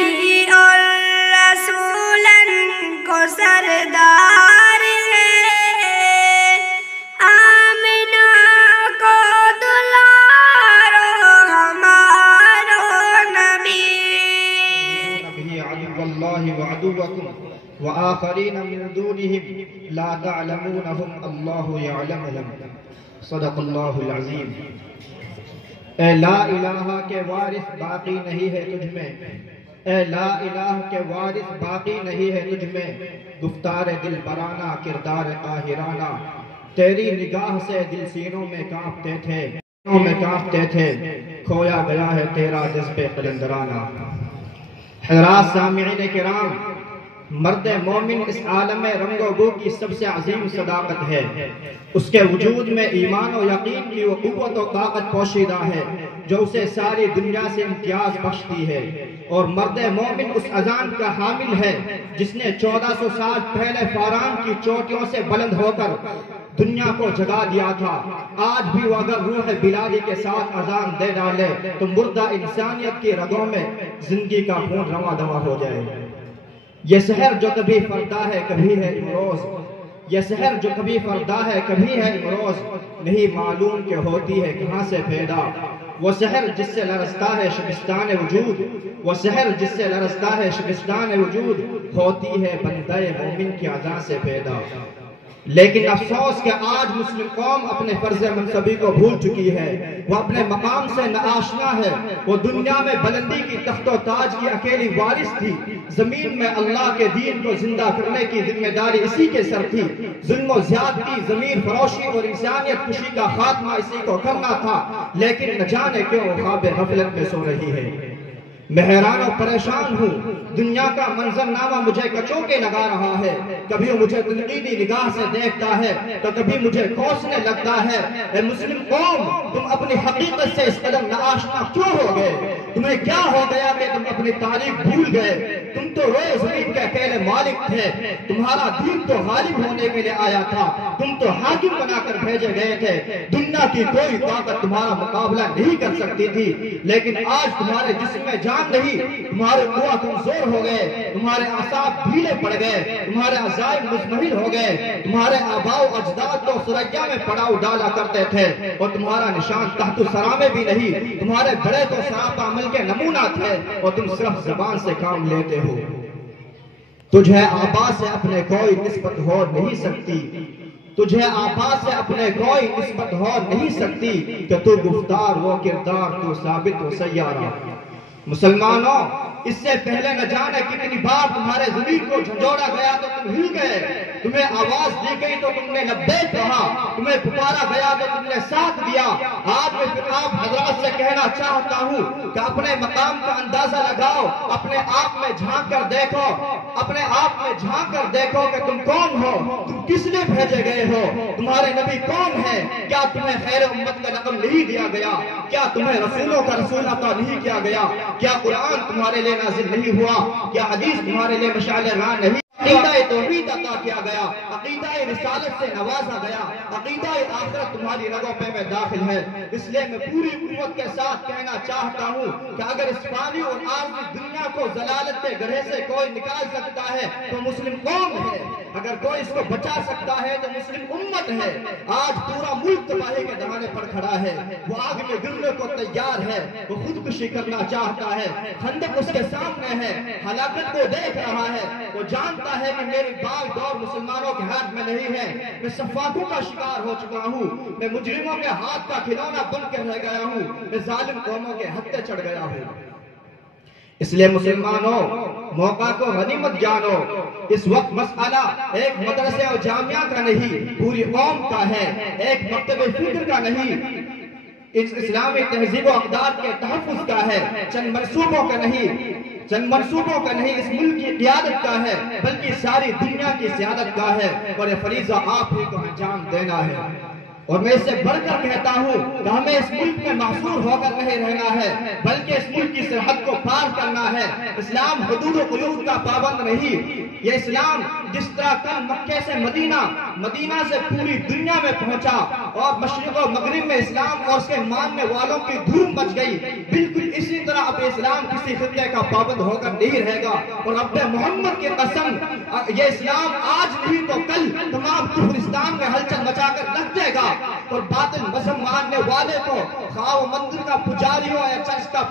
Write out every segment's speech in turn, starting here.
نبی اور رسولن کو سردار ہے، آمنہ کو دلارو ہمارو نبی۔ به عدو اللہ وعدوکم وآخرین من دونہم لا تعلمونہم اللہ یعلمہم، صدق اللہ العظیم۔ اے لا الہ کے وارث باقی نہیں ہے تجھ میں، اے لا الہ کے وارث باقی نہیں ہے تجھ میں، گفتار دل برانہ کردار قاہرانہ، تیری نگاہ سے دل سینوں میں کانپتے تھے، کھویا گیا ہے تیرا جذب قلندرانہ۔ حضرات سامعین کرام، مرد مومن اس عالم رنگ و بو کی سب سے عظیم صداقت ہے، اس کے وجود میں ایمان و یقین کی وہ قوت و طاقت پوشیدہ ہے جو اسے ساری دنیا سے امتیاز بخشتی ہے، اور مرد مومن اس اذان کا حامل ہے جس نے 1400 سال پہلے فاران کی چوٹیوں سے بلند ہو کر دنیا کو جگا دیا تھا۔ آج بھی وہ اگر روح بلالی کے ساتھ اذان دے ڈالے تو مردہ انسانیت کی رگوں میں زندگی کا خون رواں دواں ہو جائے۔ یہ سحر جو کبھی فردا ہے کبھی ہے امروز، یہ سحر جو کبھی فردا ہے کبھی ہے امروز، نہیں معلوم کہ ہوتی ہے کہاں سے پیدا۔ وہ سحر جس سے لرزتا ہے شبستان وجود، وہ سحر جس سے لرزتا ہے شبستان وجود، ہوتی ہے بندہ مومن کی اذان سے پیدا۔ لیکن افسوس کہ آج مسلم قوم اپنے فرض منصبی کو بھول چکی ہے، وہ اپنے مقام سے ناآشنا ہے۔ وہ دنیا میں بلندی کی تخت و تاج کی اکیلی وارث تھی، زمین میں اللہ کے دین کو زندہ کرنے کی ذمہ داری اسی کے سر تھی۔ ظلم و زیادتی، ضمیر فروشی اور انسانیت کشی کا خاتمہ اسی کو کرنا تھا، لیکن نہ جانے کیوں وہ خواب غفلت میں سو رہی ہے۔ میں حیران و پریشان ہوں، دنیا کا منظرنامہ مجھے کچوکے لگا رہا ہے، کبھی وہ مجھے تنقیدی نگاہ سے دیکھتا ہے تو کبھی مجھے کوسنے لگتا ہے۔ اے مسلم قوم، تم اپنی حقیقت سے اس قدر ناآشنا کیوں ہو گئے؟ تمہیں کیا ہو گیا کہ تم اپنی تاریخ بھول گئے؟ تم تو روئے زمین کے اکیلے مالک تھے، تمہارا دین تو غالب ہونے کے لیے آیا تھا، تم تو حاکم بنا کر بھیجے گئے تھے، دنیا کی کوئی طاقت تمہارا مقابلہ نہیں کر سکتی تھی۔ لیکن آج تمہارے جسم میں جان نہیں، تمہارے قوہ کمزور ہو گئے، تمہارے اعصاب ڈھیلے پڑ گئے، تمہارے عزائم مزمحل ہو گئے، تمہارے آباء و اجداد تو سریا میں پڑاؤ ڈالا کرتے تھے اور تمہارا نشان تحت الثری میں بھی نہیں، تمہارے بڑے تو سراپا عمل کے نمونہ تھے اور تم صرف زبان سے کام لیتے ہو۔ تجھے آبا سے اپنے کوئی نسبت ہو نہیں سکتی، تجھے آبا سے اپنے کوئی نسبت ہو نہیں سکتی، کہ تو گفتار وہ کردار تو ثابت و سیارہ۔ مسلمانوں، اس سے پہلے نہ جانے کتنی بار تمہارے ضمیر کو جھنجھوڑا گیا تو تم ہل گئے، تمہیں آواز دی گئی تو تم نے لبیک کہا، تمہیں پکارا گیا تو تم نے ساتھ دیا۔ آج میں پھر آپ حضرات سے کہنا چاہتا ہوں کہ اپنے مقام کا اندازہ لگاؤ، اپنے آپ میں جھانک کر دیکھو، اپنے آپ میں جھانک کر دیکھو کہ تم کون ہو، تم کس لیے بھیجے گئے ہو، تمہارے نبی کون ہے؟ کیا تمہیں خیر امت کا لقب نہیں دیا گیا؟ کیا تمہیں رسولوں کا رسول عطا نہیں کیا گیا؟ کیا قرآن تمہارے لیے نازل نہیں ہوا؟ کیا حدیث تمہارے لیے مشعل راہ نہیں؟ عقیدہ توحید عطا کیا گیا، عقیدہ رسالت سے نوازا گیا، عقیدہ آخرت تمہاری رگوں پہ میں داخل ہے۔ اس لیے میں پوری قوت کے ساتھ کہنا چاہتا ہوں کہ اگر اس فانی اور عارضی دنیا کو ضلالت کے گڑھے سے کوئی نکال سکتا ہے تو مسلم قوم ہے، اگر کوئی اس کو بچا سکتا ہے تو مسلم امت ہے۔ آج پورا ملک تباہی کے دہانے پر کھڑا ہے، وہ آگ میں گرنے کو تیار ہے، وہ خودکشی کرنا چاہتا ہے، خندق اس کے سامنے ہے، ہلاکت کو دیکھ رہا ہے، وہ جانتا ہے کہ میری بال دور مسلمانوں کے ہاتھ میں نہیں ہے، میں سفاکوں کا شکار ہو چکا ہوں، میں مجرموں کے ہاتھ کا کھلونا بن کر رہ گیا ہوں، میں ظالم قوموں کے ہتھے چڑھ گیا ہوں۔ اس لیے مسلمانوں، موقع کو غنیمت جانو۔ اس وقت مسئلہ ایک مدرسے اور جامعہ کا نہیں، پوری قوم کا ہے، ایک مکتب فکر کا نہیں، اس اسلامی تہذیب و اقدار کے تحفظ کا ہے، چند منصوبوں کا نہیں، اس ملک کی قیادت کا ہے، بلکہ ساری دنیا کی سیادت کا ہے، اور یہ فریضہ آپ ہی کو انجام دینا ہے۔ اور میں اس سے بڑھ کر کہتا ہوں کہ ہمیں اس ملک میں محصور ہو کر نہیں رہنا ہے، بلکہ اس ملک کی سرحد کو پار کرنا ہے۔ اسلام حدود و قیود کا پابند نہیں، یہ اسلام جس طرح کل مکے سے مدینہ سے پوری دنیا میں پہنچا اور مشرق و مغرب میں اسلام اور اس کے ماننے والوں کی دھوم مچ گئی، بالکل اسی طرح اب اسلام کسی خطے کا پابند ہو کر نہیں رہے گا۔ اور رب محمد کی قسم، یہ اسلام آج نہیں تو کل تمام کفرستان میں ہلچل مچا کر رکھ دے گا، اور باطل مذہب ماننے والے کو خواہ وہ مندر کا پجاری ہو یا چرچ کا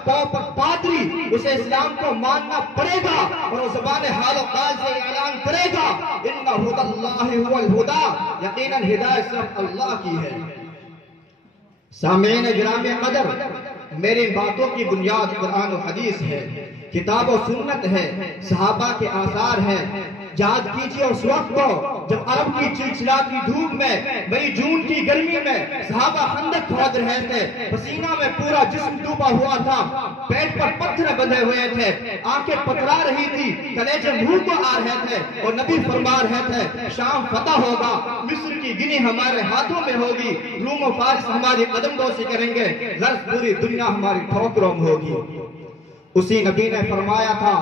پادری، اسے اسلام کو ماننا پڑے گا اور وہ زبان حال و قال سے اعلان کرے گا ان ہدی اللہ هو الہدی، یقیناً ہدایت صرف اللہ کی ہے۔ سامعین گرامی قدر، میری باتوں کی بنیاد قرآن و حدیث ہے، کتاب و سنت ہے، صحابہ کے آثار ہیں۔ یاد کیجئے اس وقت کو جب عرب کی چلچلاتی دھوپ میں، مئی جون کی گرمی میں صحابہ خندق کھود رہے تھے، پسینہ میں پورا جسم ڈوبا ہوا تھا، پیٹ پر پتھر بندھے ہوئے تھے، آنکھیں پترا رہی تھی، کلیجے منہ کو آ رہے تھے، اور نبی فرما رہے تھے شام فتح ہوگا، مصر کی گنی ہمارے ہاتھوں میں ہوگی، روم و فارس ہماری قدم بوسی کریں گے، غرب پوری دنیا ہماری ٹھوکروں میں ہوگی۔ اسی نبی نے فرمایا تھا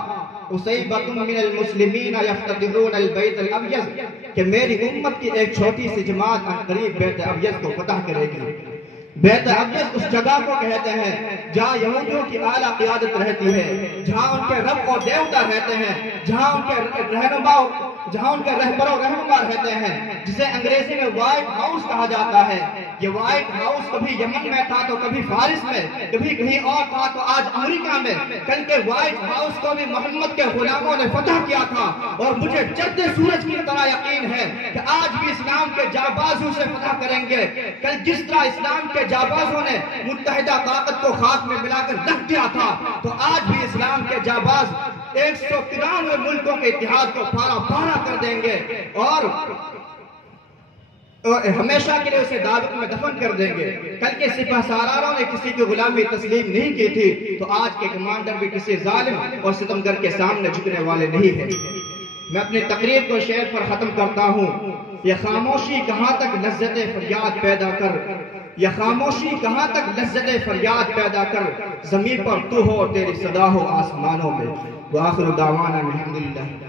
اصیبۃ من المسلمین یفتتحون البیت الابیض، کہ میری امت کی ایک چھوٹی سی جماعت قریب بیت ابیض کو فتح کرے گی۔ بیت ابیض اس جگہ کو کہتے ہیں جہاں یہودیوں کی اعلیٰ قیادت رہتی ہے، جہاں ان کے رب اور دیوتا رہتے ہیں، جہاں ان کے رہبر و رہنما رہتے ہیں، جسے انگریزی میں وائٹ ہاؤس کہا جاتا ہے۔ یہ وائٹ ہاؤس کبھی یمن میں تھا تو کبھی فارس میں، کبھی کہیں اور تھا تو آج امریکہ میں۔ کل کے وائٹ ہاؤس کو بھی محمد کے غلاموں نے فتح کیا تھا، اور مجھے چڑھتے سورج کی طرح یقین ہے کہ آج بھی اسلام کے جانبازوں سے فتح کریں گے۔ کل جس طرح اسلام کے جانبازوں نے متحدہ طاقت کو خاک میں ملا کر رکھ دیا تھا، تو آج بھی اسلام کے جانباز 193 ملکوں کے اتحاد کو پھاڑا پھاڑا کر دیں گے، اور ہمیشہ کے لیے اسے دابق میں دفن کر دیں گے۔ کل کے سپہ سالاروں نے کسی کی غلامی تسلیم نہیں کی تھی، تو آج کے کمانڈر بھی کسی ظالم اور ستمگر کے سامنے جھکنے والے نہیں ہیں۔ میں اپنی تقریر کو شعر پر ختم کرتا ہوں۔ یہ خاموشی کہاں تک لذت فریاد پیدا کر، یہ خاموشی کہاں تک لذت فریاد پیدا کر، زمین پر تو ہو تیری صدا ہو آسمانوں میں۔ وآخر دعوانا الحمدللہ۔